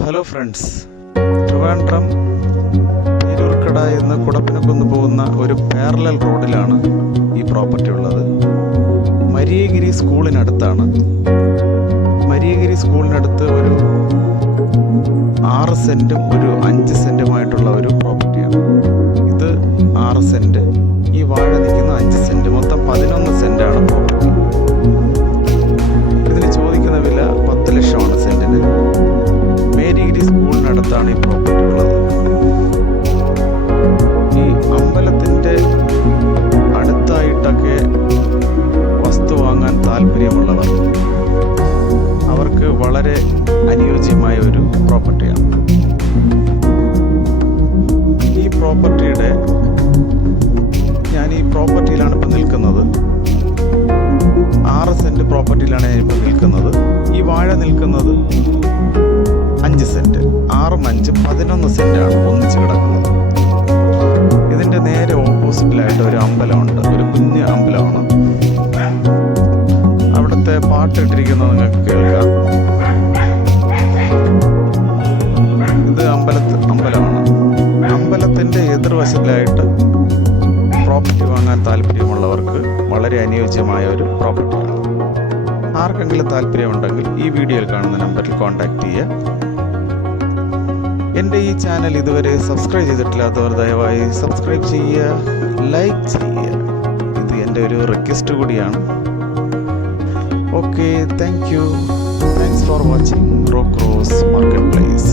Hello friends, Trivandrum Peroorkada എന്ന് കുടപ്പനക്കുന്ന് പോകുന്ന ഒരു പാരലൽ റോഡിലാണ് ഈ പ്രോപ്പർട്ടി ഉള്ളത്. മരിയഗിരി സ്കൂളിനടുത്താണ്. മരിയഗിരി സ്കൂളിനടുത്ത് ഒരു 6 സെൻറ്റും ഒരു 5 സെൻറ്റുമായിട്ടുള്ള ഒരു പ്രോപ്പർട്ടിയാണ്. ഇത് 6 സെൻറ്റ്, ഈ വാഴ നിൽക്കുന്ന 5 സെൻറ്റ്, മൊത്തം 11 സെൻറ്റാണ് പ്രോപ്പർട്ടി. ഇതിന് ചോദിക്കുന്ന വില 10 ലക്ഷമാണ് സെൻറ്റിന്. മേരിഗിരി സ്കൂളിനടുത്താണ് ഈ പ്രോപ്പർട്ടി ഉള്ളത്. ഈ അമ്പലത്തിൻ്റെ അടുത്തായിട്ടൊക്കെ വസ്തു വാങ്ങാൻ താല്പര്യമുള്ളവർ, അവർക്ക് വളരെ അനുയോജ്യമായ ഒരു പ്രോപ്പർട്ടിയാണ്. ഈ പ്രോപ്പർട്ടിയുടെ ഞാൻ ഈ പ്രോപ്പർട്ടിയിലാണ് ഇപ്പോൾ നിൽക്കുന്നത്. 6 സെൻറ്റ് പ്രോപ്പർട്ടിയിലാണ് ഞാനിപ്പോൾ നിൽക്കുന്നത്. ഈ വാഴ നിൽക്കുന്നത് 5 സെൻറ്റ്. 6ഉം 5ഉം 11 സെൻറ്റാണ് ഒന്നിച്ച് കിടക്കുന്നത്. ഇതിൻ്റെ നേരെ ഓപ്പോസിറ്റിലായിട്ട് ഒരു അമ്പലമുണ്ട്, ഒരു കുഞ്ഞ് അമ്പലമാണ്. അവിടുത്തെ പാട്ടിട്ടിരിക്കുന്നത് നിങ്ങൾക്ക് കേൾക്കാം. ഇത് അമ്പലമാണ്. അമ്പലത്തിൻ്റെ എതിർവശത്തിലായിട്ട് പ്രോപ്പർട്ടി വാങ്ങാൻ താല്പര്യമുള്ളവർക്ക് വളരെ അനുയോജ്യമായ ഒരു പ്രോപ്പർട്ടിയാണ്. ആർക്കെങ്കിലും താല്പര്യമുണ്ടെങ്കിൽ ഈ വീഡിയോയിൽ കാണുന്ന നമ്പറിൽ കോൺടാക്റ്റ് ചെയ്യുക. എൻ്റെ ഈ ചാനൽ ഇതുവരെ സബ്സ്ക്രൈബ് ചെയ്തിട്ടില്ലാത്തവർ ദയവായി സബ്സ്ക്രൈബ് ചെയ്യുക, ലൈക്ക് ചെയ്യുക. ഇത് എൻ്റെ ഒരു റിക്വസ്റ്റ് കൂടിയാണ്. Okay, thanks for watching rock rose market place.